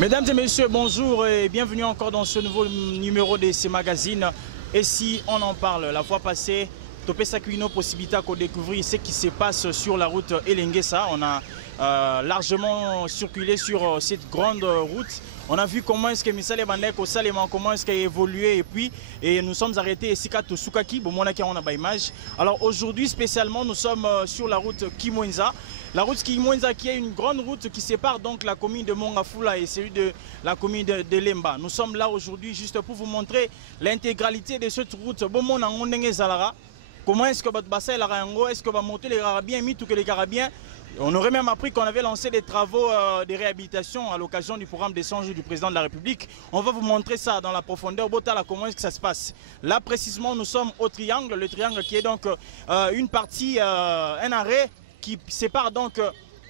Mesdames et messieurs, bonjour et bienvenue encore dans ce nouveau numéro de ces magazines. Et si on en parle, la fois passée, Topé Sakuino possibilité de découvrir ce qui se passe sur la route Elengesa. On a largement circulé sur cette grande route. On a vu comment est-ce que Misale Bandeko Salema, comment est-ce qu'il a évolué et nous sommes arrêtés ici à Tosukaki, bon, on a une image. Alors aujourd'hui spécialement nous sommes sur la route Kimwenza. La route Kimwenza qui est une grande route qui sépare donc la commune de Mongafula et celui de la commune de Lemba. Nous sommes là aujourd'hui juste pour vous montrer l'intégralité de cette route. Comment est-ce que votre bassin est-ce que va monter les Carabiens, mis tout que les Carabiens. On aurait même appris qu'on avait lancé des travaux de réhabilitation à l'occasion du programme d'échange du président de la République. On va vous montrer ça dans la profondeur. Botala, comment est-ce que ça se passe? Là précisément nous sommes au triangle, le triangle qui est donc une partie, un arrêt qui sépare donc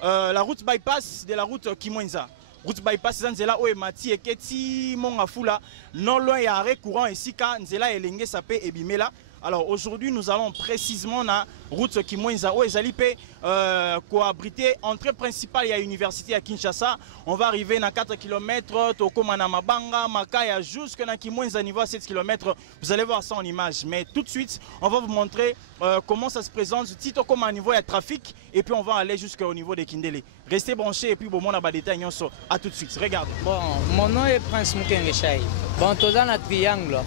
la route bypass de la route Kimwenza. Route bypass Nzela Oemati et Keti Mongafula, non loin il y a arrêt courant ici quand Nzela Elenge Sapé et Bimela. Alors aujourd'hui nous allons précisément na route Kimwenza où Ezalipe coabrité entrée principale il y a université à Kinshasa. On va arriver à 4 km Tokoma na Mabanga, Makaya jusqu'à Kimwenza niveau à 7 km. Vous allez voir ça en image. Mais tout de suite on va vous montrer comment ça se présente. Si Tokoma niveau il y a trafic et puis on va aller jusqu'au niveau de Kindele. Restez branchés et puis bon on a des détails. À tout de suite. Regarde. Bon, mon nom est Prince Mukenge Chai. Bon, tous dans le triangle.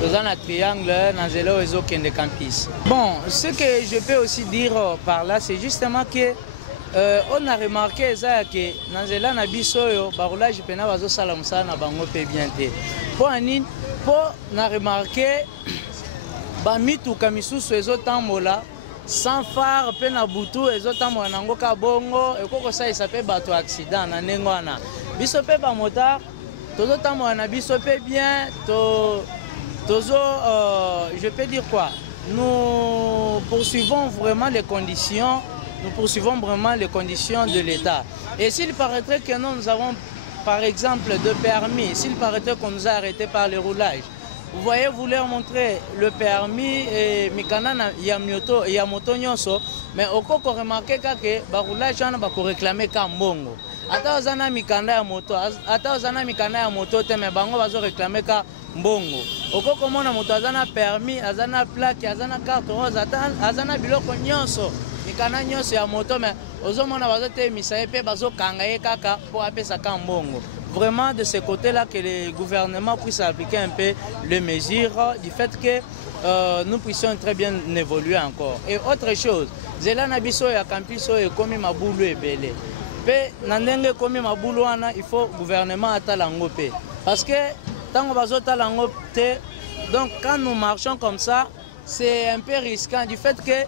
Dans le triangle, dans le campus. Bon, ce que je peux aussi dire par là, c'est justement que on a remarqué que dans le nabisoyo, barulage pena bazo salamsa na bango pe bien te. Pour anin, pour na remarqué, ba mitu kamisusu ezotambola sans phare pe na butu ezotambola nango ka bongo ekoko sa isape bato accident na nengwana. Biso pe ba motard Tozo tamwana biso pe bien, je peux dire quoi? Nous poursuivons vraiment les conditions, de l'État. Et s'il paraîtrait que nous avons par exemple de permis, s'il paraîtrait qu'on nous a arrêtés par le roulage, vous voyez, vous leur montrer le permis et Mikana Yamoto Nyonso, mais au cas où remarquez que le roulage on réclamer Kambongo. Ata ozana mikanda ya moto, mais bango bazo réclamer ka mbongo. Oko komona moto azana permis, azana plaque, azana carte rose, azana biloko nyonso, mikanda nyonso ya moto, mais ozomona bazo te misaye pe bazo kangaye kaka pour apesa ka mbongo. Vraiment de ce côté-là que le gouvernement puisse appliquer un peu les mesures du fait que nous puissions très bien évoluer encore. Et autre chose, Zela Nabiso ya Campiso et Komi Maboulou et Belé. Nandenge komi mabulu wana il faut gouvernement atalango pe parce que tango bazota lango te donc quand nous marchons comme ça c'est un peu risquant du fait que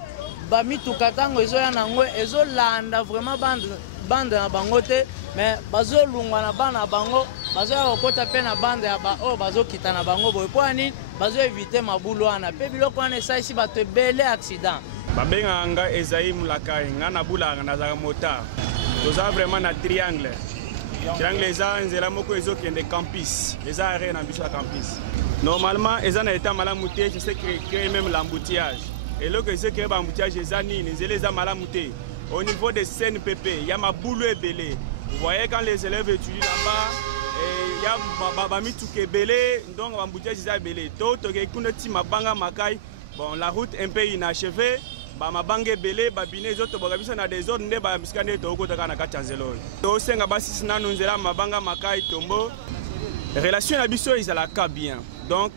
bamitu katango ezoya nango ezolanda vraiment bande na bango te mais bazolungwa na bana bango bazoya kokota pe na bande ya ba o bazokita na bango boy po ani bazo éviter mabulu wana pe biloko wana esa ici bato ebele accident babenga nga Ezaï Moulakai nga na bulanga na za motard. Nous avons vraiment un triangle. Triangle, les gens ont des campus. Les arrêts dans le campus. Normalement, les gens ont été mal amoutés, c'est créer même l'embouteillage. Et là, ils ont créé l'embouteillage, les ont mal amoutés. Au niveau des CNPP, il y a ma boule et belé. Vous voyez, quand les élèves étudient là-bas, il y a Babami Touké belé, donc l'embouteillage est belé. Bon, la route est un peu inachevée. bamabanga ebele babine ezotoboka biso na desordre nde bamisika nde tookotaka na kati ya nzela oyo tosenga basisi nanu nzela mabanga makai tombo relation na biso ezalaka bien. Donc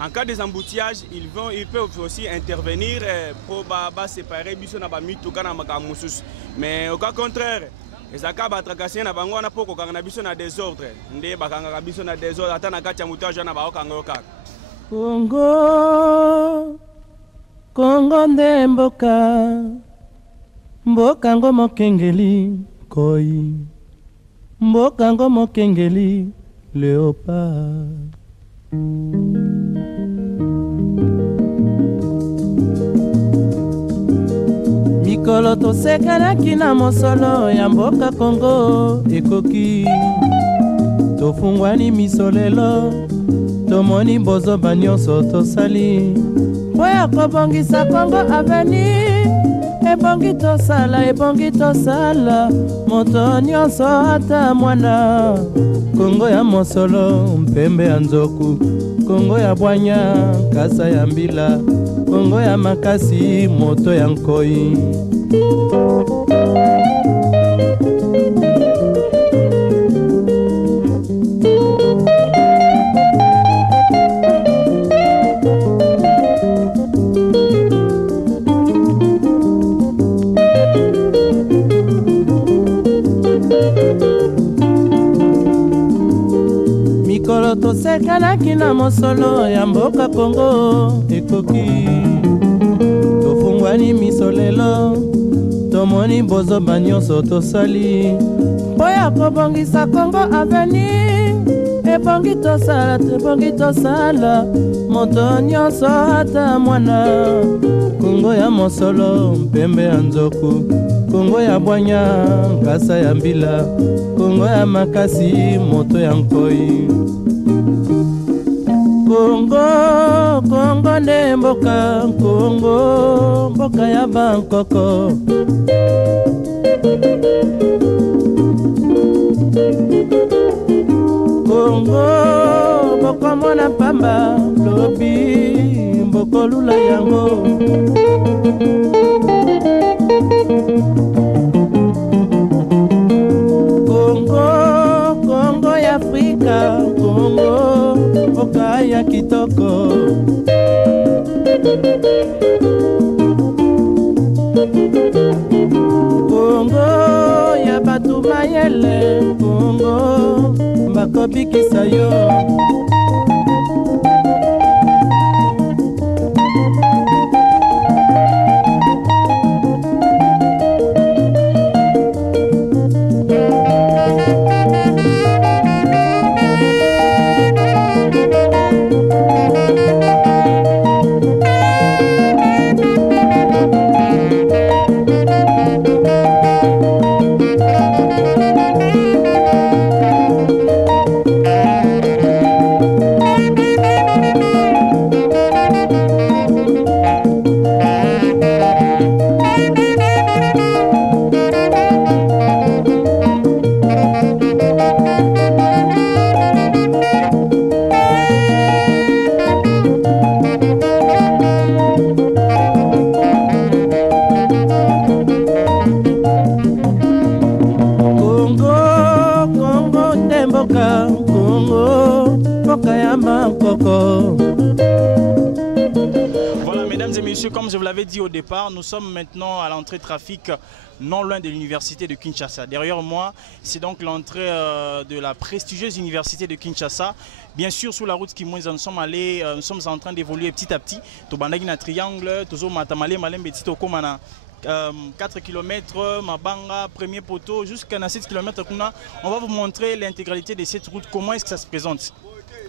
en cas des embouteillages ils peuvent aussi intervenir pour séparer biso na bamituka na makambo mosusu, mais au cas contraire ezalaka batracasser na bango wana mpo kokanga na biso na désordre nde bakangaka biso na désordre ata na kati ya moutage wana baokanga yo kaka. Kongo nde mboka ngo mokengeli koi mboka ngo mokengeli léopard. Mikolo tosekanaki na mosolo ya mboka Kongo ekoki tofungwani misolelo tomoni bozoba nyonso tosali oya kobongisa Kongo aveni ebongi tosala moto nyonso ata mwana Kongo ya mosolo mpembe ya nzoku Kongo ya bwanya kasa ya mbila Kongo ya makasi moto ya nkoi. Mikolo tosekanaki na mosolo ya mboka Kongo ekoki tofungwani misolelo tomoni bozoba nyonso tosali oya kobongisa Kongo aveni ebongi tosala moto nyonso ata mwana Kongo ya mosolo mpembe ya nzoku Kongo ya bwanya nkasa ya mbila Kongo ya makasi moto ya nkoi. Kongo nde mboka Kongo mboka ya bankoko Kongo boko mona pamba lobi mboko lula yango Kongo ya Afrika Kongo mboka ya kitoko Kongo ya batu mayele Kongo bakobikisa yo Voilà, mesdames et messieurs, comme je vous l'avais dit au départ, nous sommes maintenant à l'entrée trafic non loin de l'université de Kinshasa. Derrière moi, c'est donc l'entrée de la prestigieuse université de Kinshasa. Bien sûr, sur la route qui nous sommes allés, nous sommes en train d'évoluer petit à petit. Tobandagi na triangle, tozo matamale malem petit okomana 4 km, Mabanga, premier poteau, jusqu'à 7 km. On va vous montrer l'intégralité de cette route, comment est-ce que ça se présente.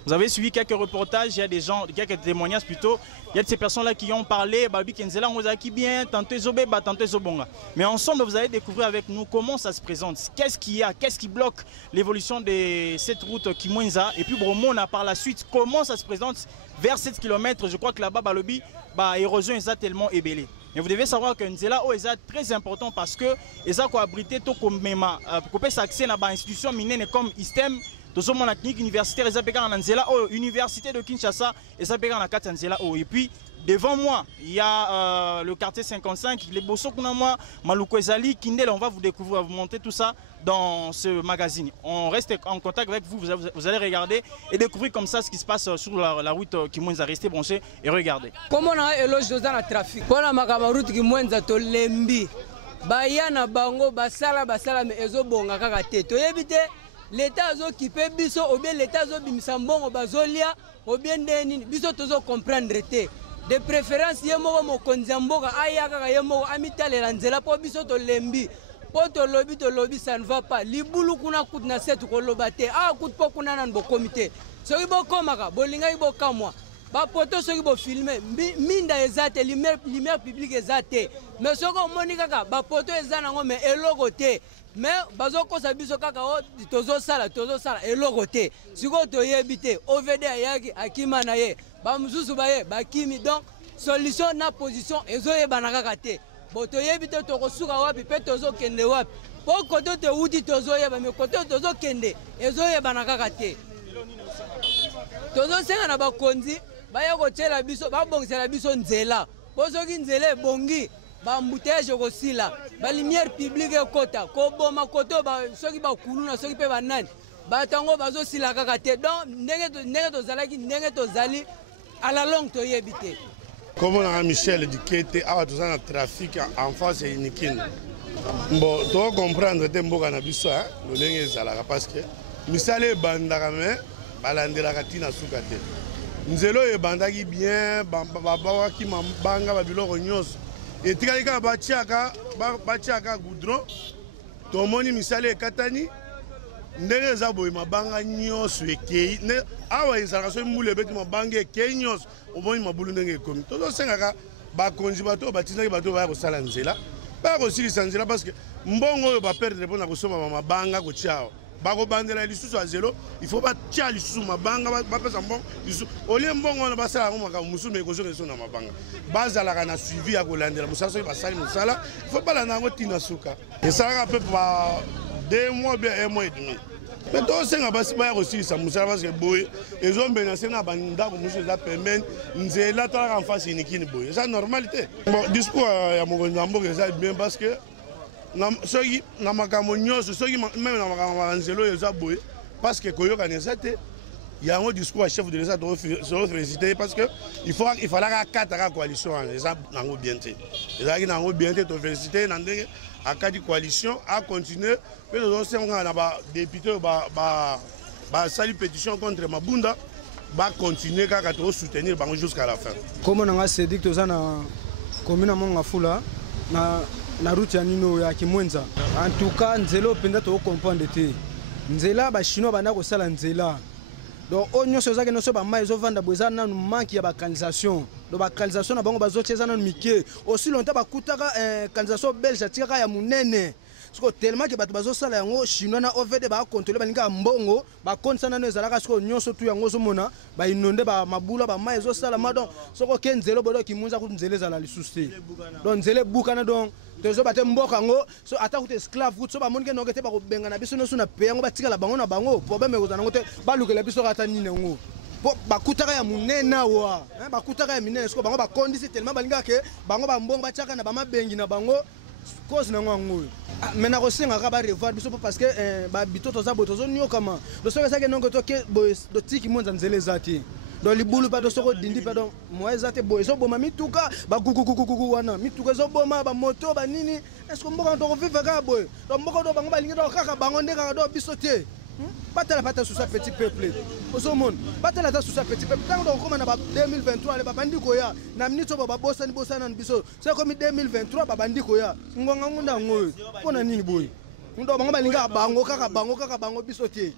Vous avez suivi quelques reportages, il y a des gens, quelques témoignages plutôt. Il y a de ces personnes-là qui ont parlé, Babi Kenzela, on qui bien, tantôt Zobé, tantôt Zobonga. Mais ensemble, vous allez découvrir avec nous comment ça se présente. Qu'est-ce qu'il y a, qu'est-ce qui bloque l'évolution de cette route Kimwenza. Et puis Bromon a par la suite comment ça se présente vers 7 km. Je crois que là-bas, Balobi, l'érosion est tellement ébélée. Mais vous devez savoir que Nzela est très important parce que ils ont abrité tout comme même pour qu'on accès à institutions minières comme ISTEM. Tous les cliniques universitaires, ils ont Nzela université de Kinshasa, ils ont Nzela et puis Devant moi, il y a le quartier 55, les Bosso Kunamwa, Maluko Ezali, Kindel. On va vous découvrir, vous montrer tout ça dans ce magazine. On reste en contact avec vous, vous allez regarder et découvrir comme ça ce qui se passe sur la route Kimwenza. Restez branchés et regardez. Comment on a éloge dans le trafic? Pour la route Kimwenza, to lembi. Bayana bango, basala, mais ezo bonga kakate. To éviter l'État a occupé biso, ou bien l'État a bimsambon, bazolia, ou bien deni, biso tozo comprendre te. De préférence, yemo mo konzamboga, ayaka yemo amitale lanzela po biso to lembi. Po to lobby, ça ne va pas. Libulu kuna kutna setu ko lobate. Ah kut po kuna nan bo comité. Soki bo komaka, bolinga ibo kamwa. Ba poto soki bo filmer, minda ezate, lumière publique ezate. Mais soko monika ka, ba poto ezana ngo me eloko te. Mais bazo ko sabiso kaka o tozo sala eloko te. Siko to yebite, OVD ayaki akima na ye. Ba mususu ba ye, ba kimi donc solution na position ezoye banaka te. Boto yebite to kosuka wapi pe tozo kende wapi. Po koto te uti tozo yeba me koto tozo kende ezoye banaka te. Tozo senga na bakonzi baya ko tshela biso ba bongisela biso nzela. Bozo ki nzela bongi ba embouteillage ko sila. Ba lumière publique ekota ko boma koto ba soki ba kuluna soki pe banani. Ba tango bazo sila kaka te. Donc ndenge to zalaki ndenge to zali à la longue to yebite. Comme on a Michel dit que tu as un trafic en face et unique. Bon, tu dois comprendre que tu as besoin de parce que Michel est bandagame, balandela katina sukate. Nzelo est bandagi bien, babawa ki mambanga babiloko nyos. Et tikalika bachiaka goudron. Tomoni Michel est katani. Ndenge za boy mabanga nyos wekei ne awa izala so mule beti mabanga ekei nyos omoni mabulu ndenge komi tozo sengaka ba konzi bato batinaki bato ba ko sala nzela ba ko silisa nzela parce que mbongo oyo ba perdre pona ko soma mabanga ko tiao ba ko bandela lisusu a zelo il faut ba tia lisusu mabanga ba pesa mbongo lisusu olie mbongo na basala ko maka musu me ko so na mabanga bazala kana suivi ya ko landela musaso ba sali musala il faut pas la nango tina suka et ça peut pas 2 mois bien 1 mois et demi. Mais tout ça va aussi ça musa parce que boy ils ont menacé na banda ko musu za permettre nzela ta en face inikini boy ça normalité. Bon discours ya mokonzambo que ça bien parce que na soki na makamo nyoso soki même na makamo nzelo ya boy parce que koyoka nezate il y a un discours à chef de l'État de féliciter parce que il fallait quatre coalitions ça nango bien té. Et là qui nango bien té to féliciter nandenge à quatre coalitions à continuer mais nous aussi on a ba député ba salut pétition contre Mabunda va continuer à soutenir jusqu'à la fin. Comme on a dit que ça na commune Mongafula na route ya nino ya Kimwenza. En tout cas nzelo penda to comprendre té. Nzela ba chinois bana ko sala nzela. Donc on nyonso zake nyonso ba mai zo vanda boza na manque ya ba canalisation. Do ba canalisation na bango bazo cheza na mike. Aussi longtemps ba kutaka canalisation belge tika ya munene. Siko tellement que bato bazo sala yango chinois na OVD ba contrôler ba linga mbongo ba konsa na ezalaka siko nyonso tu yango zo mona ba inonde ba mabula ba mai zo sala ma donc soko kenzelo bodo kimunza ku nzele za la lisuste. Donc nzele bukana donc tozo bate mboka ngo so ata ku esclave ku so ba monke no kete ba ko benga na biso no so na peyango batika la bango na bango problème ko zanango te ba lukela biso kata nini ngo ba kutaka ya munena wa ba kutaka ya minene siko bango ba kondisi tellement balinga ke bango ba mbongo ba tiaka na ba mabengi na bango cause na ngo maintenant aussi on va revoir parce que ba bitoto za botozo nyokama do so ka non to ke do tiki monza nzele zati do libulu ba do soko dindi pa do moeza te boy so boma mituka ba kuku wana mituka zo boma ba moto ba nini est-ce que mboka to vivre ka boy do mboka do bango ba lingi do kaka bango ndeka do bisote batala sous sa petit peuple au monde batala sous sa petit peuple tant donc comme na 2023 le babandi koya na minito ba bosa ni bosa na biso c'est comme 2023 babandi koya ngonga ngunda ngoyo pona nini boy ndo bango balinga bango kaka bango bisote.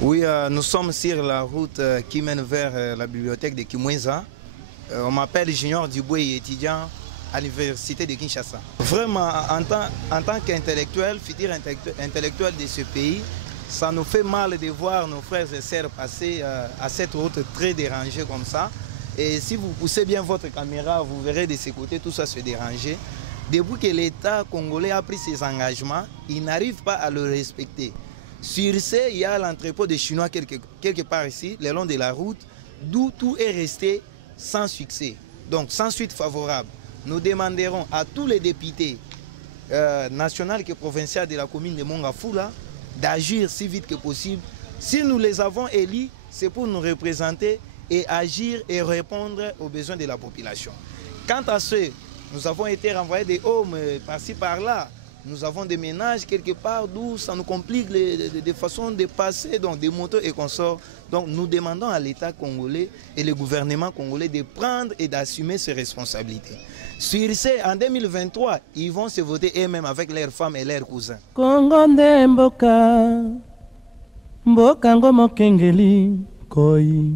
Oui, nous sommes sur la route qui mène vers la bibliothèque de Kimwenza. On m'appelle Junior Duboué, étudiant à l'université de Kinshasa. Vraiment, en tant qu'intellectuel, futur intellectuel de ce pays, ça nous fait mal de voir nos frères et sœurs passer à cette route très dérangée comme ça. Et si vous poussez bien votre caméra, vous verrez de ce côté tout ça se déranger. Depuis que l'État congolais a pris ses engagements, il n'arrive pas à le respecter. Sur ce, il y a l'entrepôt des Chinois quelque part ici, le long de la route, d'où tout est resté sans succès. Donc sans suite favorable, nous demanderons à tous les députés nationaux et provinciaux de la commune de Mongafula d'agir si vite que possible. Si nous les avons élus, c'est pour nous représenter et agir et répondre aux besoins de la population. Quant à ceux, nous avons été renvoyés des hommes par-ci par-là. Nous avons des ménages quelque part d'où ça nous complique de façon de passer, donc des motos et consorts. Donc nous demandons à l'État congolais et le gouvernement congolais de prendre et d'assumer ses responsabilités. Sur ce, en 2023, ils vont se voter eux-mêmes avec leurs femmes et leurs cousins. Kongo nde mboka, mboka ngo mokengeli koi,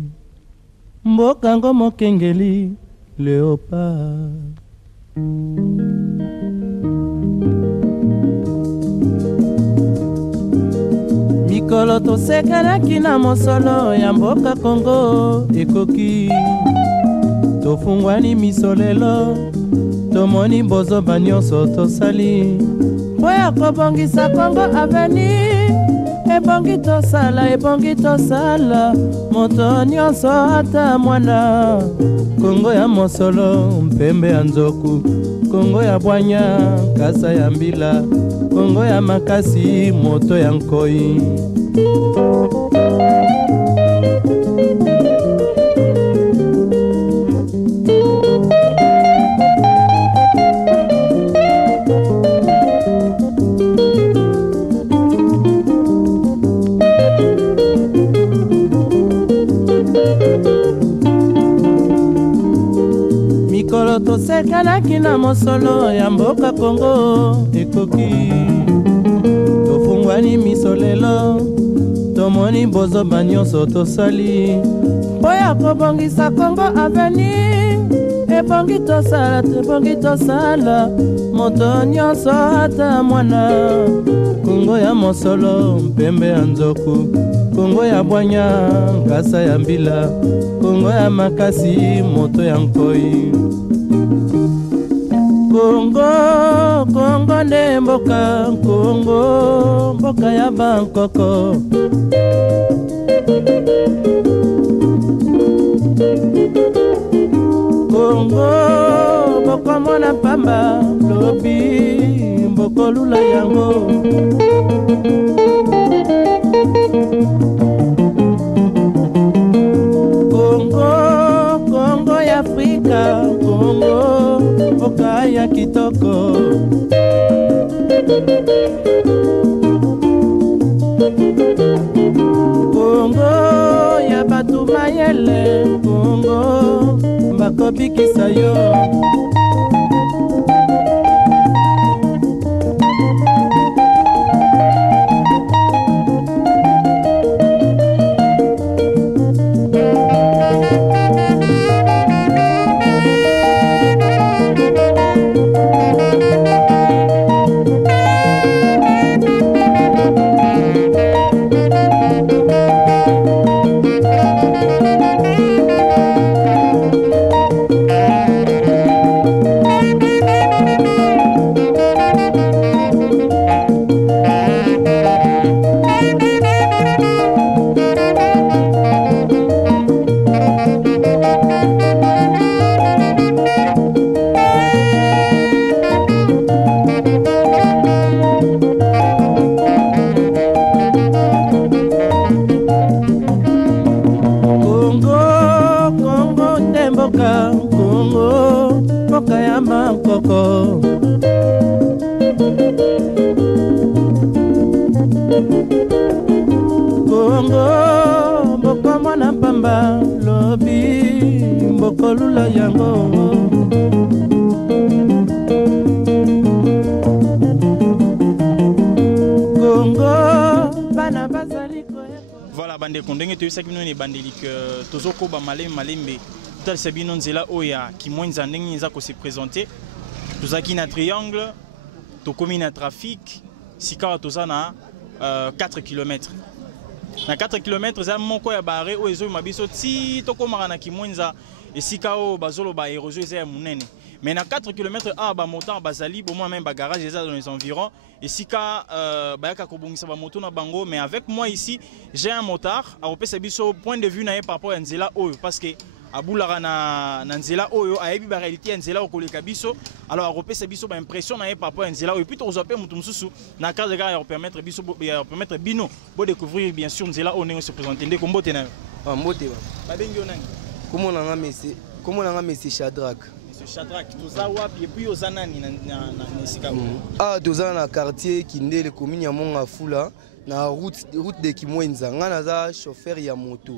mboka ngo mokengeli léopard. Mikolo tosekanaki na mosolo ya mboka Kongo ekoki, tofungwani misolelo, tomoni bozoba nyonso tosali mpo ya kobongisa Kongo aveni. Ebongi tosala moto nyonso ata mwana. Kongo ya mosolo mpembe ya nzoku, Kongo ya bwanya kasa ya mbila, Kongo ya makasi moto ya nkoi. Mikolo tosekanaki na mosolo ya mboka Kongo ekoki, tofungwani misolelo, tomoni bozoba nyonso tosali mpo ya kobongisa Kongo aveni. Ebongi tosala moto nyonso ata mwana. Kongo ya mosolo mpembe ya nzoku, Kongo ya bwanya nkasa ya mbila, Kongo ya makasi moto ya nkoi. Kongo nde mboka, Kongo mboka ya bankoko. Kongo boko mona pamba lobi mboko lula yango. Kongo ya Afrika, Kongo mboka ya kitoko. Kongo ya batu mayele, Kongo bakobikisa yo. Kongo mboka ya bankoko. Kongo mboka mwana pamba lobi mboko lula yango. Voilà, bande kondenge to sakino ni bandelik tozoko ba malembe tal sabino nzela oya ki mwenza ndenge nza ko se présenter tozaki na triangle to komi na trafic sika tozana 4 km. Na 4 km za moko ya bare o ezo mabiso ti to komaka na ki mwenza esika o bazolo ba érosion eza ya munene. Mais na 4 km a ba moteur bazali au moins même ba garage eza dans les environs et sika bayaka ko bongisa ba moto na bango. Mais avec moi ici j'ai un motard a repé biso point de vue na par rapport à nzela oyo parce que abulaka na nzela oyo ayebi ba réalité ya nzela okoleka biso alors akopesa biso ba impression na ye par rapport à nzela oyo puis tokozwa pe mutu mususu na cadre de ya permettre biso ya permettre bino bo découvrir bien sûr nzela oyo ndenge se présenter ndeko mbote na yo mbote ba bengi onani komona nga Messi Shadrack Shadrack toza wapi et puis oza nani na esika toza na quartier Kindele commune ya Monga Fula na route de Kimwenza nga naza chauffeur ya moto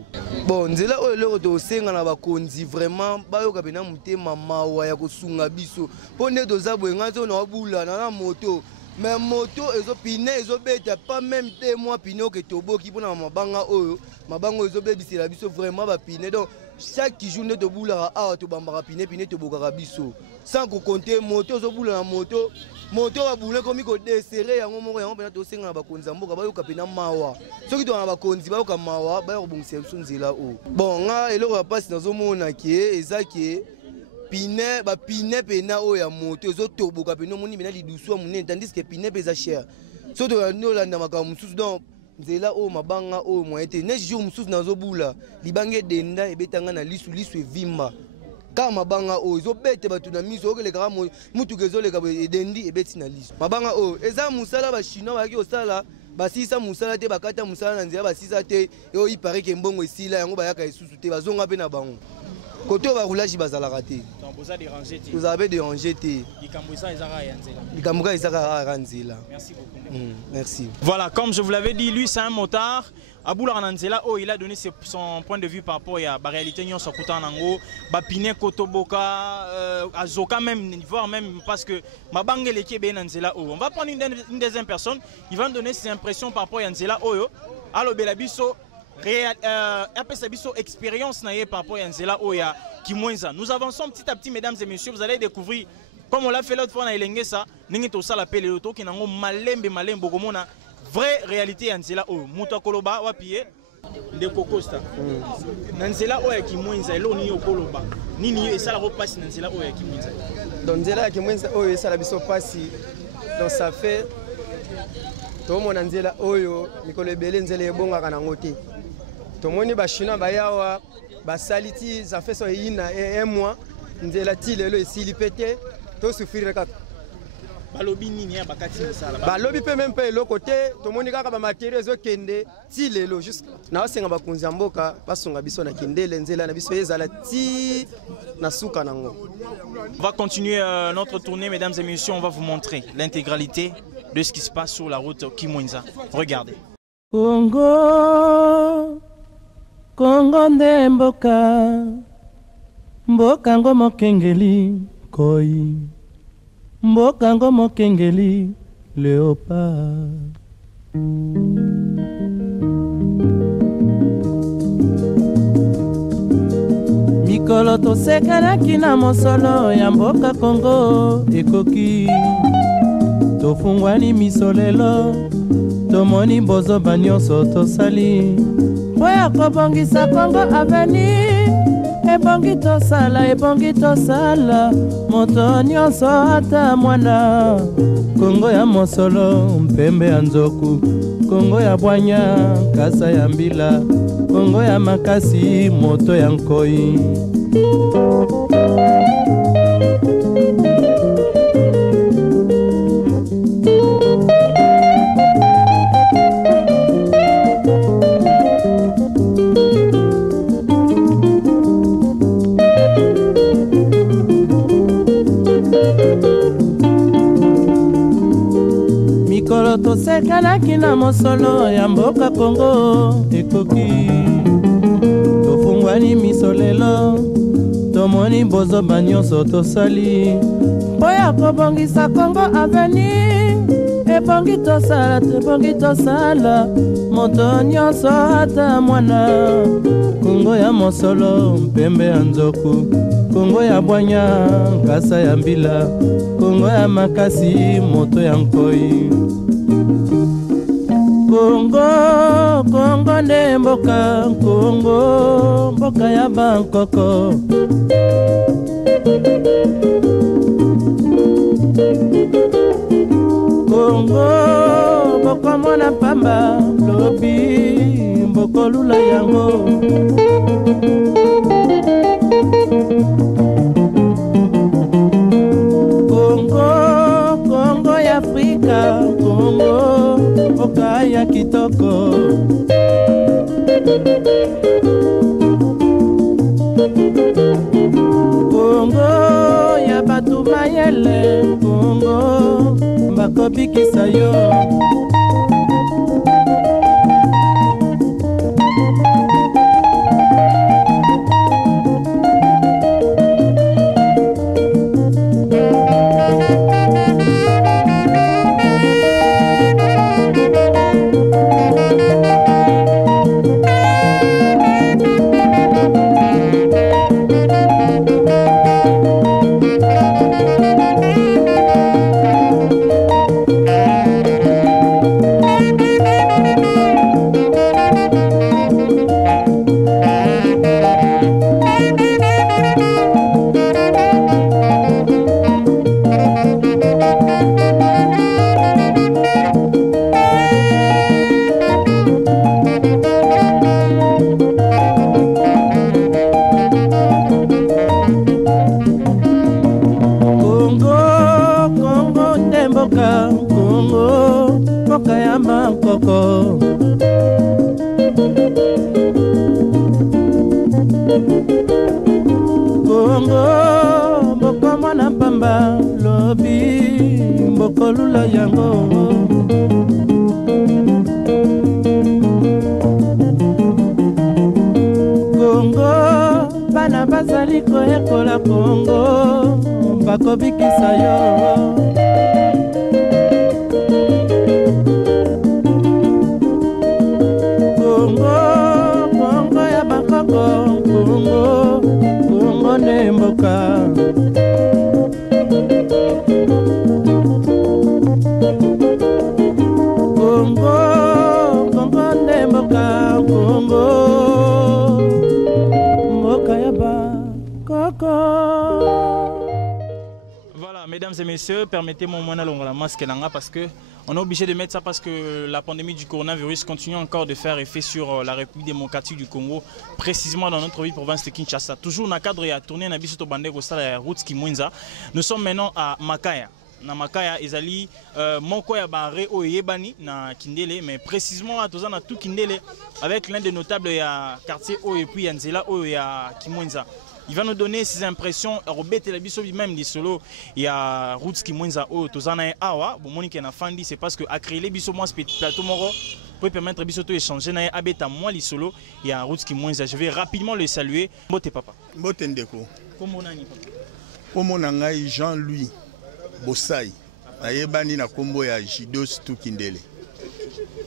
bon nzela oyo lelo tosenga na bakonzi vraiment bayoka pena mutema mawa ya kosunga biso po nde toza boye nga zo na wabula na moto mais moto ezo pine ezo beta pas même te moi pine que toboki pona mabanga oyo mabango ezo bebisela biso vraiment ba pine donc chaque jour nde tobulaka awa tobambaka pine tobokaka biso sans compter moto ezo bula na moto babule komi kodesere yango moko yango pena tosenga na bakonzi mboka bayoka pena mawa soki tona bakonzi bayoka mawa baya kobongisa biso nzela o bon nga eloko ya pasi nazomona ke eza ke pine bapine pena oyo ya moto ezotoboka pena omoni pena lidusu ya monene tandis ke pine mpe eza cher so tolanda makambo mosusu donc nzela oyo mabanga oyo moye te ne jour mosusu nazobula libanga edenda ebetanga na lisu evimba kaka mabanga oyo ezobete bato na miso okelekaka mutuka ezoleka edendi ebeti na liso mabanga oyo eza mosala bachinois bayaki kosala basisa musala te bakata musala na nzela basisa te oyo ipareke mbongo esila yango bayaka esusu te bazonga mpe na bango koto ba roulage bazalaka te tozala mpe déranger te likambo kaka ezaka kaka nzela. Merci beaucoup. Merci. Voilà, comme je vous l'avais dit, lui c'est un motard. Aboula Rananzela, oh, il a donné son point de vue par rapport à la réalité de Nango, Bapine Kotoboka, Azoka même, voire même parce que Mabange Leke Benanzela. On va prendre une deuxième personne, il va nous donner ses impressions par rapport à Nzela Oyo. Alors Belabiso, expérience par rapport à Nzela Oya Kimwenza. Nous avançons petit à petit, mesdames et messieurs, vous allez découvrir. Comme on l'a fait l'autre fois dans Elengesa, nous avons appelé le auto qui n'a malembe bokomona vraie réalité en Nzela o muta koloba wapié de Cocosta. Nzela o ya Kimwenza elo ni okoloba. Nini esala ko passe Nzela o ya Kimwenza. Donc Nzela ya Kimwenza o esala biso passe. Donc ça fait to mona Nzela oyo mikolo ebele Nzela ebonga kana ngote. To moni ba Chinois bayawa ba saliti ça fait so yina un mois Nzela ti lelo esili pété. To souffrir kaka balobi nini ya bakati misala balobi pe même pe eloko te tomoni kaka ba matériaux ezokende ti lelo jusqu'à na osenga bakonzi ya mboka basunga biso na kindele nzela na biso ezala ti na suka nango. On va continuer notre tournée, mesdames et messieurs. On va vous montrer l'intégralité de ce qui se passe sur la route Kimwenza. Regardez. Congo nde mboka ngo mokengeli koi mboka ngo mokengeli léopard mikolo tosekanaki na mosolo ya mboka Kongo ekoki tofungwani misolelo tomoni bozoba nyonso tosali po ya kobongisa Kongo avenir ebongi tosala moto nyonso ata mwana Kongo ya mosolo mpembe ya nzoku Kongo ya bwanya kasa ya mbila Kongo ya makasi moto ya nkoi mikolo tosekanaki na mosolo ya mboka Kongo ekoki tofungwani misolelo tomoni bozoba nyonso tosali po ya kobongisa Kongo avenir ebongi tosala moto nyonso ata mwana Kongo ya mosolo mpembe ya nzoku Kongo ya bwanya kasa ya mbila Kongo ya makasi moto ya nkoi Kongo nde mboka Kongo mboka ya bankoko Kongo mboko mona pamba lobi mboko lula yango mboka Kongo, mboka ya kitoko. Kongo ya batu mayele, Kongo bakobikisa yo. Kongo, mboka ya makoko. Kongo, mboka mwana pamba lobi, mboko lula yango. Kongo, bana bazali koyekola Kongo, bakobikisa yo. Mboka Kongo, Kongo ne mboka Kongo, mboka ya bakoko. Voilà, mesdames et messieurs, permettez-moi moi d'aller la masque là parce que on est obligé de mettre ça parce que la pandémie du coronavirus continue encore de faire effet sur la République démocratique du Congo, précisément dans notre ville province de Kinshasa. Toujours dans le cadre de la tournée Nabiso Tobande au stade de la route Kimwenza. Nous sommes maintenant à Makaya. Na Makaya, ezali moko ya bare o yebani na Kindele, mais précisément à Tozana tout Kindele avec l'un des notables ya quartier o et puis Yanzela o ya Kimwenza. Il va nous donner ses impressions. Robert Telabiso même dit solo. Il y a routes qui moins à haut. Tozana awa. Bon moni qui na fandi c'est parce que à créer les biso moins plateau moro pour permettre biso to échanger na abeta moi li solo. Il y a routes qui moins. Je vais rapidement le saluer. Mbote papa. Mbote ndeko. Comment nani papa? Comment nangai Jean-Louis Bossai. Ayebani na kombo ya Jidos Tukindele.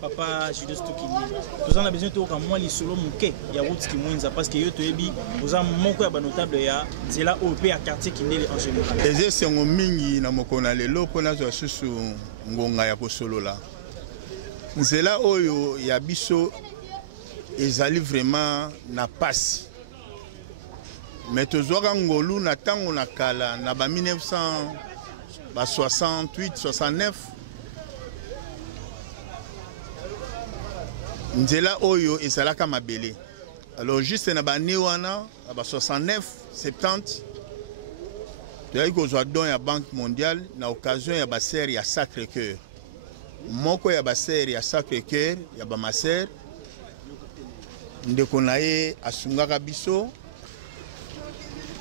Papa Jidos Tukindele. Nous avons besoin de toi moi li solo muke ya routes qui moins parce que yo to ebi nous avons moko ya notable ya zela OP à quartier Kindele en général. Eze sengo mingi na mokona lelo pona zo susu ngonga ya kosolola. Nzela oyo ya biso ezali vraiment na passe. Mais tozwaka ngolu na tango na kala na ba 1968 69 Nzela oyo ezalaka mabele. Alors juste na ba wana ba 69 70 toyaki kozwa don ya Banque mondiale na occasion ya ba serre ya Sacré-Cœur. Moko ya ba serre ya Sacré-Cœur ya ba maser ndeko na ye asungaka biso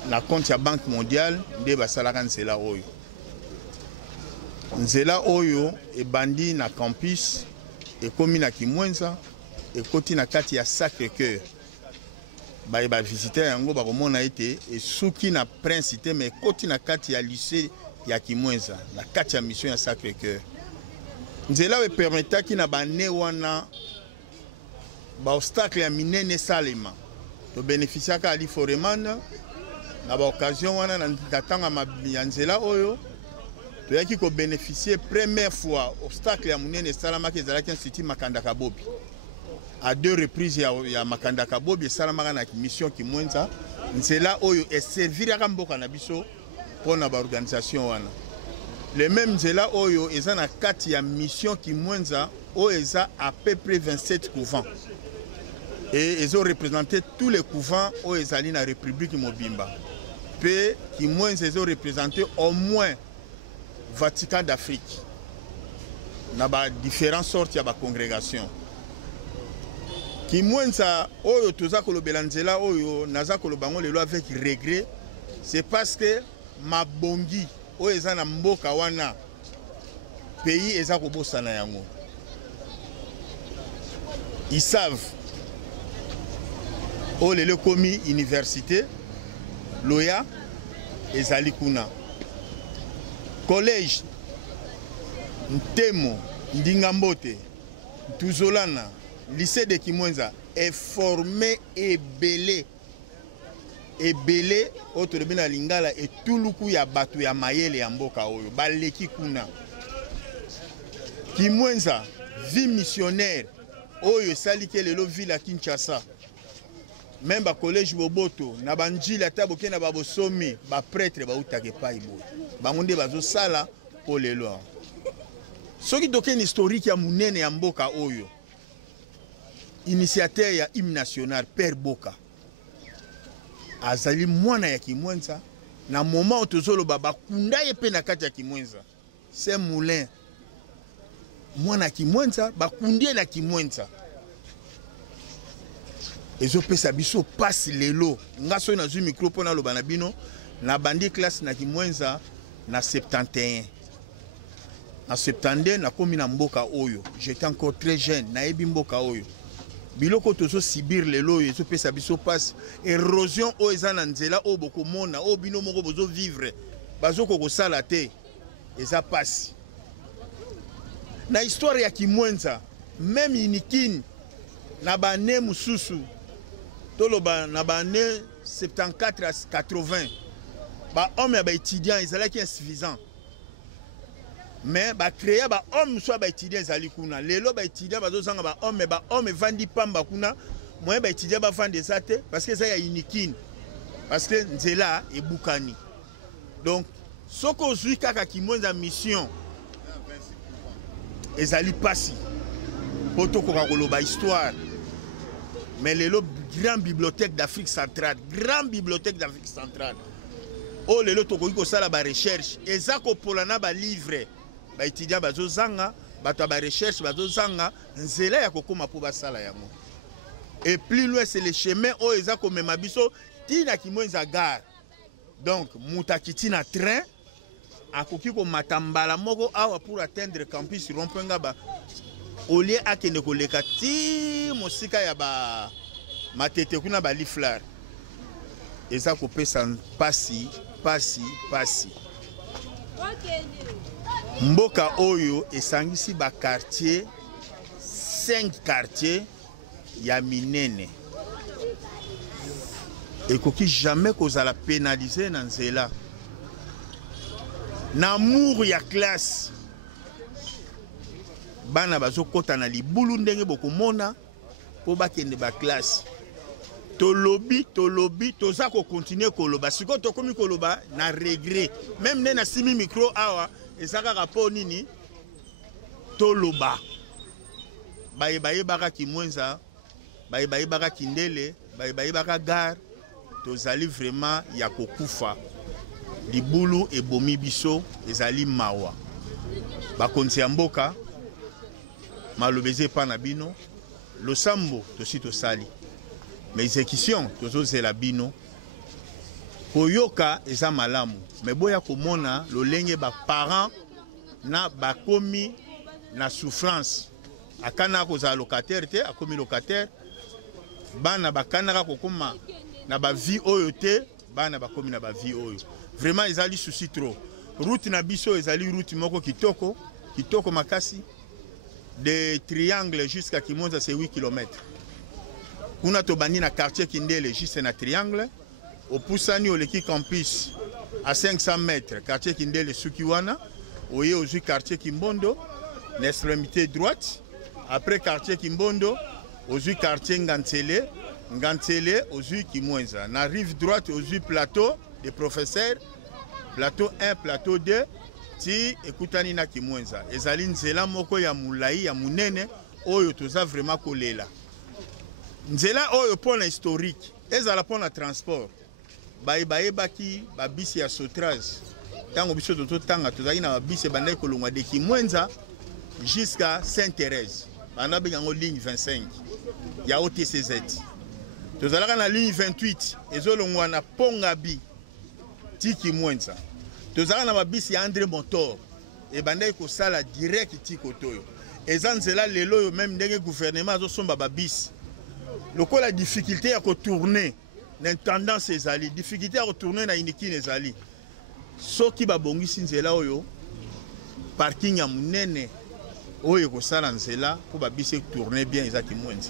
na compte ya Banque mondiale nde basalaka nzela oyo. Nzela oyo ebandi na campus ekomi na Kimwenza ekoti na kati ya Sacré-Cœur. Ba visiter yango bakomona ete esuki na principe mais ekoti na kati ya lycée ya Kimwenza na kati ya mission ya Sacré-Cœur. Nzela we permetaki na bane wana ba obstacle ya minene salema to bénéficiaka ali foreman na ba occasion wana na tanga ya nzela oyo toyaki ko bénéficier première fois obstacle ya minene salama ke zalaki institut Makanda Kabobi à deux reprises ya Makanda Kabobi salamaka na mission Kimwenza nzela oyo e serviraka mboka na biso pona ba organisation wana. Le même nzela oyo eza na kati ya mission Kimwenza oyo eza à peu près 27 couvents. Et ils ont représenté tous les couvents où ils allaient dans la République Mobimba. Puis, ils ont représenté au moins Vatican d'Afrique. na ba différentes sortes ya ba congrégation. Kimwenza oyo toza kolobela nzela oyo naza kolobango lelo avec regret, c'est parce que mabongi oyo eza na mboka wana pays eza kobosana yango. Ils savent oyo lelo komi université loya ezali kuna. Collège Ntemo, Ndingambote, Tuzolana, lycée de Kimwenza est formé et belé. Et belé, autre de Bina Lingala, et tout le coup ya batu ya mayele ya mboka oyo. Baleki kuna. Kimwenza, vie missionnaire, oyo salike lelo ville à Kinshasa. Même ba collège Boboto, na banjila taboke na babosomi, ba prêtre ba utake pa ibo. Bangonde bazo sala po lelo. Soki doken historique ya munene ya mboka oyo. Initiateur ya hymne national Père Boka. Azali mwana ya Kimwenza na moment otozolo baba kunda ye pe na kati ya Kimwenza. C'est moulin. Mwana Kimwenza bakundie na Kimwenza. Ezo pesa biso passe lelo. Ngaso na zu micro pona lo banabino na bandi classe na Kimwenza na 71. En 72 na komi na mboka oyo. J'étais encore très jeune na ebi mboka oyo. Biloko tozo sibir lelo ezo pesa biso passe érosion o eza na nzela o boko mona o bino moko bozo vivre bazo ko sala te eza passe. Na histoire ya Kimwenza même Inikin na bane mususu toloba na bane 74 à 80 ba homme ya ba étudiant ezalaki insuffisant. Mais ba créer ba homme soit ba étudiant ezali kuna lelo ba étudiant bazo zanga ba homme vandi pamba kuna moi ba étudiant ba vendre ça te parce que ça ya Inikin parce que nzela e bukani. Donc soko zui kaka Kimwenza mission ezali pasi poto ko koloba histoire. Mais lelo grande bibliothèque d'Afrique centrale, oh lelo tokoki ko sala ba recherche ezako polana ba livre ba étudiant bazo zanga bato ba recherche bazo zanga nzela ya kokoma po basala yango. Et plus loin c'est le chemin o ezako mema biso tina Kimwenza gare. Donc mutakiti na train akoki ko matambala moko awa pour atteindre campus Rompenga ba au lieu akende ko leka ti mosika ya ba matete kuna ba liflar ezako pesa pasi. Mboka oyo esangisi ba quartier 5 quartiers ya minene. Ekoki jamais kozala pénaliser na nzela. Na mour ya classe. Bana bazo kota na libulu ndenge bokomona po bakende ba classe. Tolobi toza ko continuer koloba siko tokomi koloba na regret même ne na simi micro awa ezaka rapport nini toloba baye baka Kimwenza baye baka Kindele baye baka gare tozali vraiment ya kokufa libulu ebomi biso ezali mawa bakonzi ya mboka malobeze pa na bino losambo tosi tosali. Mais exécution tozo zela bino koyoka eza malamu mais boya komona lolenge ba parents na bakomi na souffrance akana koza locataire te akomi locataire bana bakana kokoma na ba vie oyo te bana bakomi na ba vie oyo vraiment ezali souci trop. Route na biso ezali route moko kitoko makasi de Triangle jusqu'à Kimwenza c'est 8 km. Kuna tobandi na quartier Kindele juste na Triangle au Poussani au Leki campus à 500 mètres quartier Kindele Sukiwana oye au quartier Kimbondo l'extrémité droite après quartier Kimbondo au quartier Ngantele au Kimwenza na rive droite au plateau des professeurs plateau 1 plateau 2 ti ekutani na Kimwenza ezali nzela moko ya mulai ya munene oyo toza vraiment kolela. Nzela oyo pona historique ezala pona transport baye baki babisi ya Sotrage tango biso tanga tozali na babisi bandai kolongwa de Kimwenza jusqu'à Sainte-Thérèse. On a une ligne 25. Il y a OTCZ. Nous avons la ligne 28. Et nous avons na Pongabi. Tiki Mwenza. Nous avons na bis ya André Motor. Et bandai ko sala direct tiko toyo. Et zanzela lelo même ndenge gouvernement zo somba bis. Loko la difficulté à tourner na tendance ezali, difficulté à retourner na iniki ezali. Soki ba bongisi nzela oyo parking ya munene oyo ko sala nzela pour ba bis tourner bien ezaki Mwenza.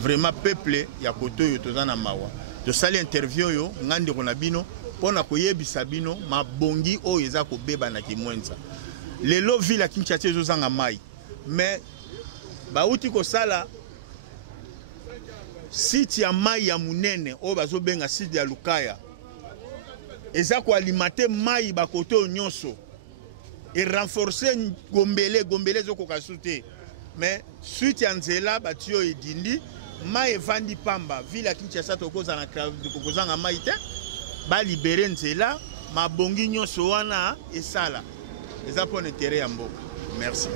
Vraiment peuple ya kotoyo tozana mawa. To sali interview yo ngandi ko na bino pona koyebisa bino mabongi oyo eza ko beba na Kimwenza. Lelo ville ya Kinshasa ezozanga mai. Mais bauti ko sala site ya mai ya munene oyo bazobenga site ya Lukaya. Eza ko alimenter mai bakoto nyonso. Et renforcer gombele zoko kasute. Mais suite ya nzela batio edindi mai evandi pamba ville ya Kinshasa tokoza na kokozanga mai te ba libérer nzela mabongi nyonso wana esala. Eza pour intérêt ya mboka. Merci.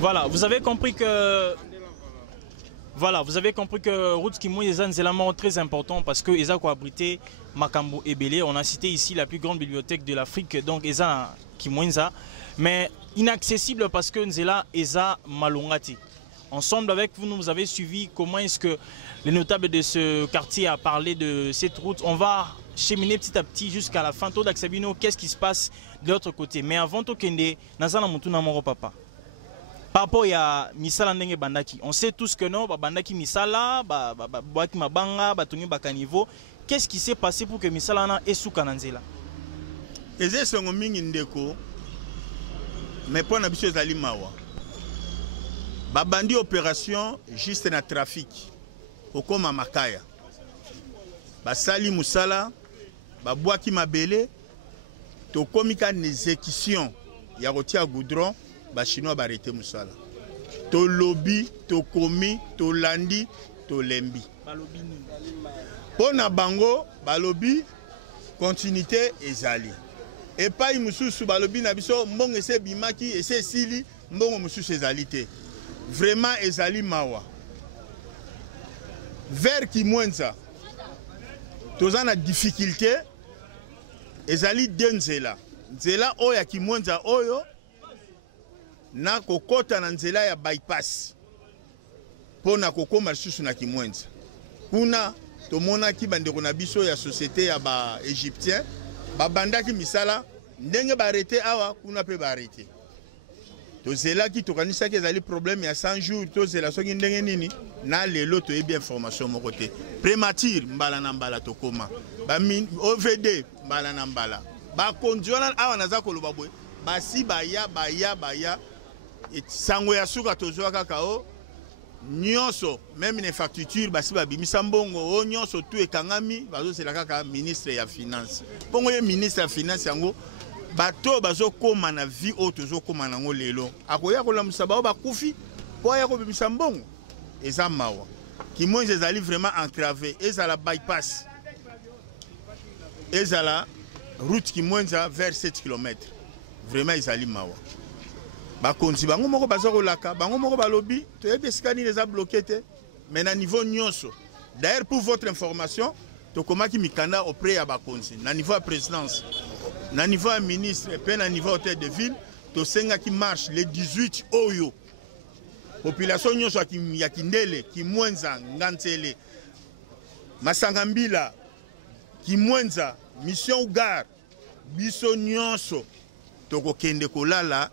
Voilà, vous avez compris que route Kimwenza est un élément très important parce que Eza a abrité Makambo Ebele. On a cité ici la plus grande bibliothèque de l'Afrique, donc Eza Kimwenza, mais inaccessible parce que Nzela Eza Malongati. Ensemble avec vous, nous avez suivi comment est-ce que les notables de ce quartier a parlé de cette route. On va cheminer petit à petit jusqu'à la fin. Todak Sabino, qu'est-ce qui se passe de l'autre côté? Mais avant tout, Kende, Nazana Mutuna Moro Papa. Par rapport à Misala Ndenge Bandaki, on sait tous que non, Bandaki Misala, Baki Mabanga, Batuni Bakanivo. Qu'est-ce qui s'est passé pour que Misala ait sous Kananzela? Eze songo mingi ndeko, mais pour n'abusser Zali Mawa. Babandi opération juste na trafic. Okoma Makaya. Basali Musala, Babwaki Mabele, Tokomika n'exécution, Yarotia Goudron. Ba chinois ba arrêté Musala. To lobby, to komi, to landi, to lembi. Pona bango, ba lobby, continuité ezali. Et pas mususu ba lobby na biso mbongo ese bimaki ese sili mbongo mususu ezali te. Vraiment ezali mawa. Vers Kimwenza. Tozana difficulté ezali denzela. Nzela oya Kimwenza oyo na kokota na nzela ya bypass pona kokoma lisusu na Kimwenza. Kuna tomonaki bandeko na biso ya société ya ba égyptien babandaki misala ndenge ba arrêté awa kuna pe ba arrêté. Tozelaki tokanisaki ezali problème ya 100 jours tozela soki ndenge nini na lelo to yebi information moko te. Prémature mbala na mbala tokoma. Ba OVD mbala na mbala. Ba kondiona awa naza koloba boye. Basi baya et sango ya suka tozoa kakao nyonso même les factures basi babimisa mbongo o nyonso tout ekangami bazo sela kaka ministre ya finance bongo ye ministre ya finance yango bato bazo koma na vie o tozo koma nango lelo akoya kolamusa bao bakufi po ya ko bimisa mbongo eza mawa Kimwenza ezali vraiment entravé ezala bypass ezala route Kimwenza vers 7 km vraiment ezali mawa. Bakonzi bango moko bazako laka bango moko balobi to yebesikani les a bloqué te mais na niveau nyonso. D'ailleurs pour votre information to komaki mikanda auprès ya bakonzi na niveau ya présidence na niveau ya ministre et na niveau hôtel de ville to senga qui marche le 18 oyo population nyonso ya Kindele Kimwenza Ngantsele Masangambila Kimwenza mission gare biso nyonso to kokende kolala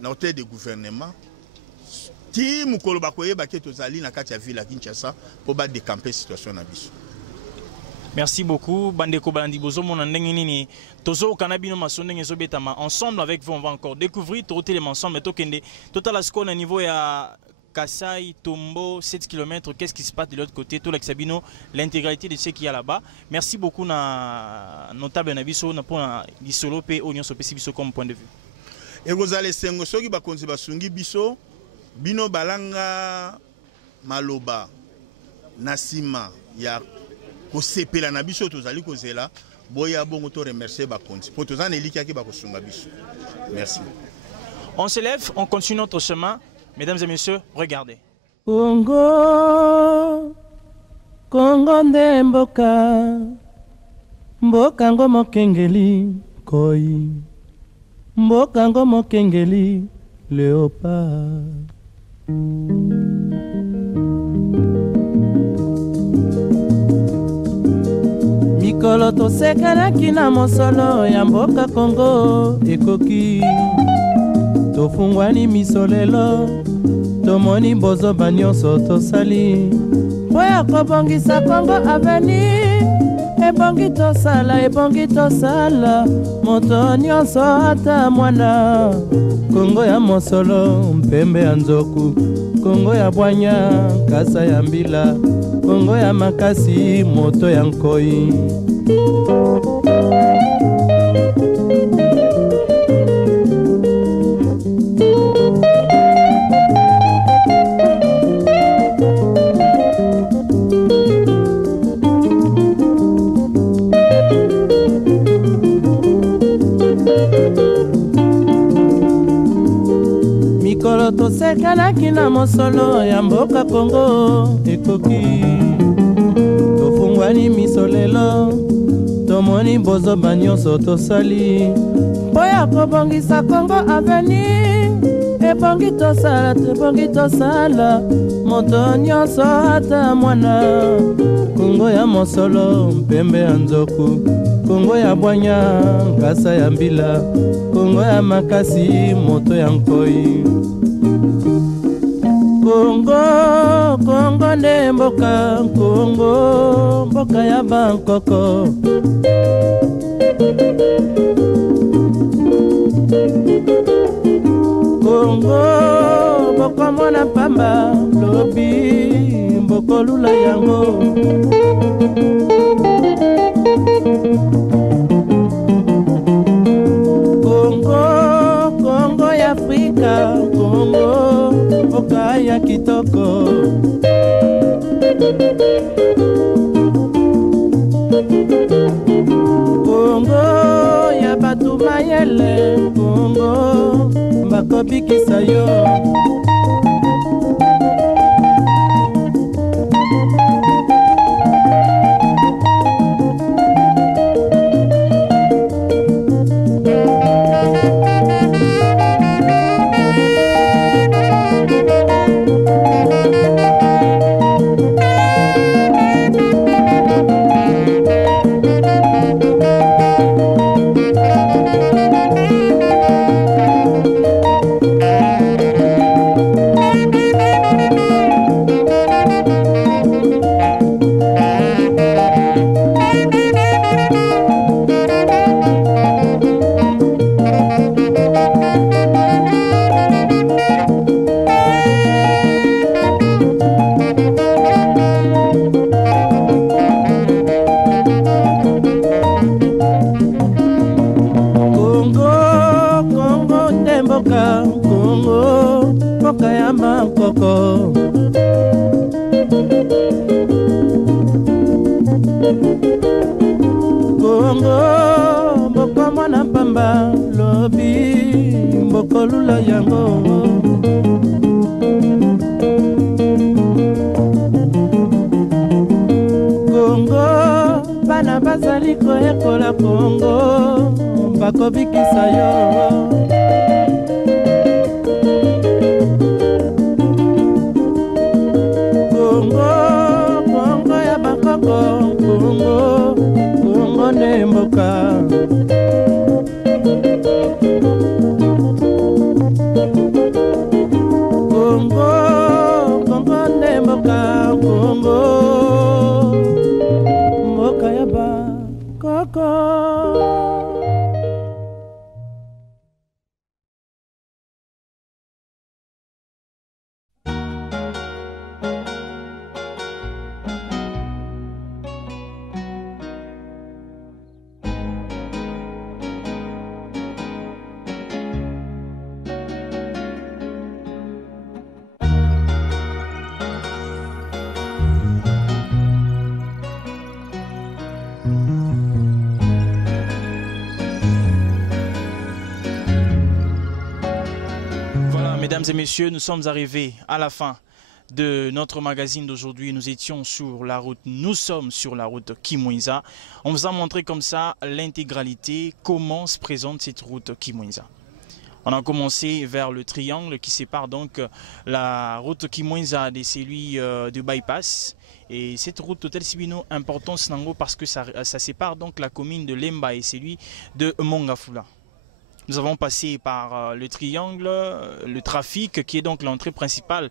na hôtel de gouvernement ti mukolo bakoyeba ke tozali na kati ya ville ya Kinshasa pour ba décamper situation na biso. Merci beaucoup bandeko balandi bozo mona ndenge nini tozo kanabino masondenge zo betama ensemble avec vous on va encore découvrir tout les ensemble tokende total asko na niveau ya Kasai Tombo 7 km qu'est-ce qui se passe de l'autre côté tout l'exabino l'intégralité de ce qu'il y a là-bas. Merci beaucoup na notable na biso na pona lisolo pe onyo so pesi biso comme point de vue. Et vous allez sengo soki bakonzi basungi biso bino balanga maloba nasima ya kosepela na biso tozali kozela boya bongo to remercier bakonzi po tozana eliki yaki bakosunga biso. Merci. On se lève, on continue notre chemin. Mesdames et messieurs, regardez. Congo, Congo nde mboka, mboka ngo mokengeli koi, mboka ngo mokengeli léopard. Mikolo tosekanaki na mosolo ya mboka Congo ekoki, tofungwani misolelo, tomoni bozoba nyonso tosali mpo ya kobongisa Congo aveni. Ebongi tosala moto nyonso ata mwana. Congo ya mosolo mpembe ya nzoku, Congo ya bwanya kasa ya mbila, Congo ya makasi moto ya nkoi. Mikolo tosekanaki na mosolo ya mboka Congo ekoki, tofungwani misolelo, tomoni bozoba nyonso tosali mpo ya kobongisa Congo aveni. Ebongi tosala moto nyonso ata mwana. Congo ya mosolo mpembe ya nzoku, Congo ya bwanya nkasa ya mbila, Congo ya makasi moto ya nkoi. Congo nde mboka, Congo mboka ya bankoko. Congo boko mona pamba lobi mboko lula yango. Congo ya Afrika, Congo mboka ya kitoko. Congo ya batu mayele, Congo bakobikisa yo. Congo mboka ya bankoko. Congo mboka mwana pamba lobi mboko lula yango. Congo bana bazali koyekola Congo bakobikisa yo. Congo ya bakoko, Congo nde mboka. Congo nde mboka, Congo mboka ya bakoko. Mesdames et messieurs, nous sommes arrivés à la fin de notre magazine d'aujourd'hui. Nous étions sur la route, nous sommes sur la route Kimwinza. On vous a montré comme ça l'intégralité, comment se présente cette route Kimwinza. On a commencé vers le triangle qui sépare donc la route Kimwinza de celui de bypass. Et cette route Total Sibino importance nango parce que ça sépare donc la commune de Lemba et celui de Mongafula. Nous avons passé par le triangle, le trafic qui est donc l'entrée principale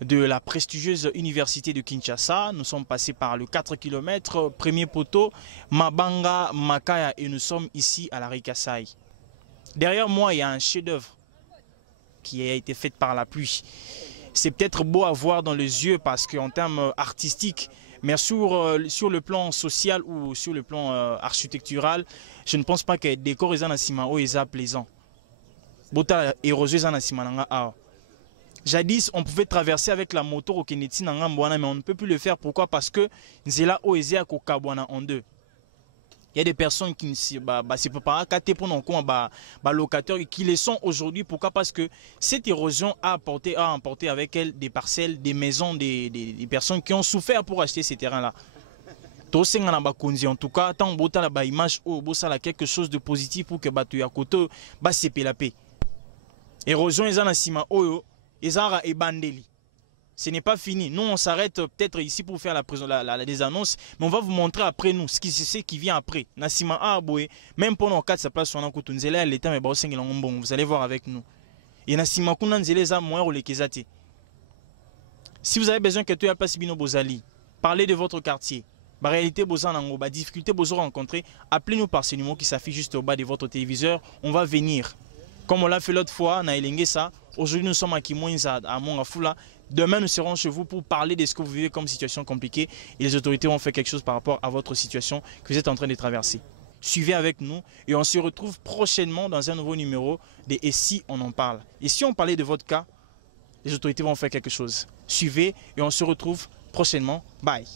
de la prestigieuse université de Kinshasa. Nous sommes passés par le 4 km, premier poteau, Mabanga, Makaya et nous sommes ici à la Rikasai. Derrière moi, il y a un chef-d'œuvre qui a été fait par la pluie. C'est peut-être beau à voir dans les yeux parce qu'en termes artistiques, mais sur le plan social ou sur le plan architectural, je ne pense pas que les décors sont plaisants. Jadis, on pouvait traverser avec la moto au Keneti, mais on ne peut plus le faire. Pourquoi? Parce que Nzela Oezea Kokabwana en deux. Il y a des personnes qui ne se pas pour nos locataires qui le sont aujourd'hui. Pourquoi? Parce que cette érosion a emporté avec elle des parcelles, des maisons, des personnes qui ont souffert pour acheter ces terrains-là. En tout cas, tant que la image quelque chose de positif pour que tu côté la paix. Érosion est en ciment oyo, ezara et bandeli. Ce n'est pas fini. Nous, on s'arrête peut-être ici pour faire des annonces, mais on va vous montrer après nous ce qui vient après. Nassima Aboé, même pendant 4 sa place, on a coutunzela l'état mais vous allez voir avec nous. Et Nassima Kunanzele za moyen ou les kezate. Si vous avez besoin que tu aies pas Sibino Bozali, parlez de votre quartier. La réalité, la difficulté que vous rencontrez, appelez-nous par ce numéro qui s'affiche juste au bas de votre téléviseur. On va venir. Comme on l'a fait l'autre fois, na Elengesa. Aujourd'hui, nous sommes à Kimwinza, à Mongafula. Demain, nous serons chez vous pour parler de ce que vous vivez comme situation compliquée. Et les autorités vont faire quelque chose par rapport à votre situation que vous êtes en train de traverser. Suivez avec nous et on se retrouve prochainement dans un nouveau numéro de Et si on en parle. Et si on parlait de votre cas, les autorités vont faire quelque chose. Suivez et on se retrouve prochainement. Bye.